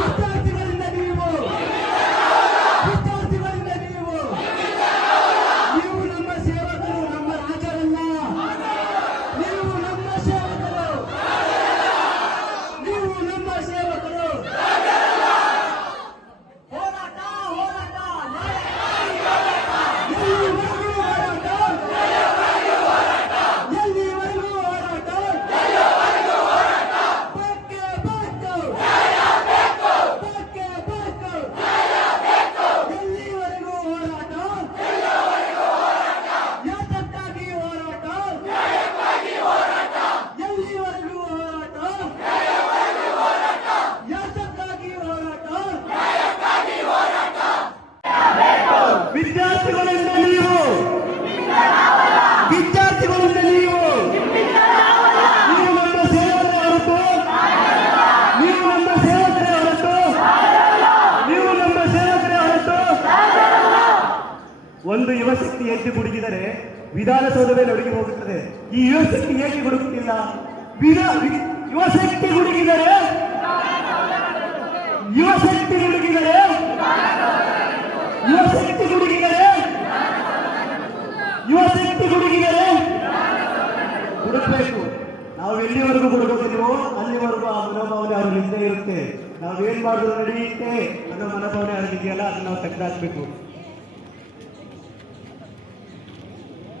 ವಿದ್ಯಾರ್ಥಿಗಳಿಂದ ನೀವು ವಿದ್ಯಾರ್ಥಿಗಳಿಂದ ನೀವು ನೀವು ನಮ್ಮ ಸೇವಕರು, ನಮ್ಮ ರಾಜರಲ್ಲ. ನೀವು ನಮ್ಮ ಸೇವಕರು, ನೀವು ನಮ್ಮ ಸೇವಕರು. ಹೋರಾಟ ಹೋರಾಟ ಎಲ್ಲಿವರೆಗೂ ಹೋರಾಟ, ಎಲ್ಲಿವರೆಗೂ ಹೋರಾಟ, ಬೇಕೇ ಬೇಕು, ಬೇಕೇ ಬೇಕು, ಎಲ್ಲಿವರೆಗೂ ಹೋರಾಟ, ಯಾತಕ್ಕಾಗಿ ಹೋರಾಟ, ಎಲ್ಲಿವರೆಗೂ ಹೋರಾಟ, ಯಾತಕ್ಕಾಗಿ ಹೋರಾಟ. ವಿದ್ಯಾರ್ಥಿಗಳಿಂದ ನೀವು ವಿದ್ಯಾರ್ಥಿಗಳಿಂದ ನೀವು ನೀವು ನಮ್ಮ ಸೇವಕರೇ ಹೊರತು ನೀವು ನಮ್ಮ ಸೇವಕರೇ ಹೊರತು ನೀವು ನಮ್ಮ ಸೇವಕರೇ ಹೊರತು. ಒಂದು ಯುವಶಕ್ತಿ ಎದ್ದು ಗುಡುಗಿದರೆ ವಿಧಾನಸೌಧವೇ ನಡುಗಿ ಹೋಗುತ್ತದೆ. ಈ ಯುವಶಕ್ತಿ ಏಕೆ ಗುಡುಗುತ್ತಿಲ್ಲ? ಯುವಶಕ್ತಿ ಗುಡುಗಿದರೆ ಯುವಶಕ್ತಿ ಗುಡುಗಿದರೆ ಯುವಶಕ್ತಿ ಗುಡುಗಿದರೆ ಯುವಶಕ್ತಿ ಗುಡುಗಿದರೆ ಹುಡುಕಬೇಕು. ನಾವು ಎಲ್ಲಿವರೆಗೂ ಹುಡುಕೋದಿಲ್ವೋ ಅಲ್ಲಿವರೆಗೂ ಆ ಮನೋಭಾವನೆ ಅವ್ರ ಹಿಂದೆ ಇರುತ್ತೆ. ನಾವೇನ್ ಮಾಡಿದ್ರು ನಡೆಯುತ್ತೆ ಅನ್ನೋ ಮನೋಭಾವನೆ ಅವ್ರಿಗಿದೆಯಲ್ಲ, ಅದನ್ನ ನಾವು ತೆಗೆದಾಕ್ಬೇಕು.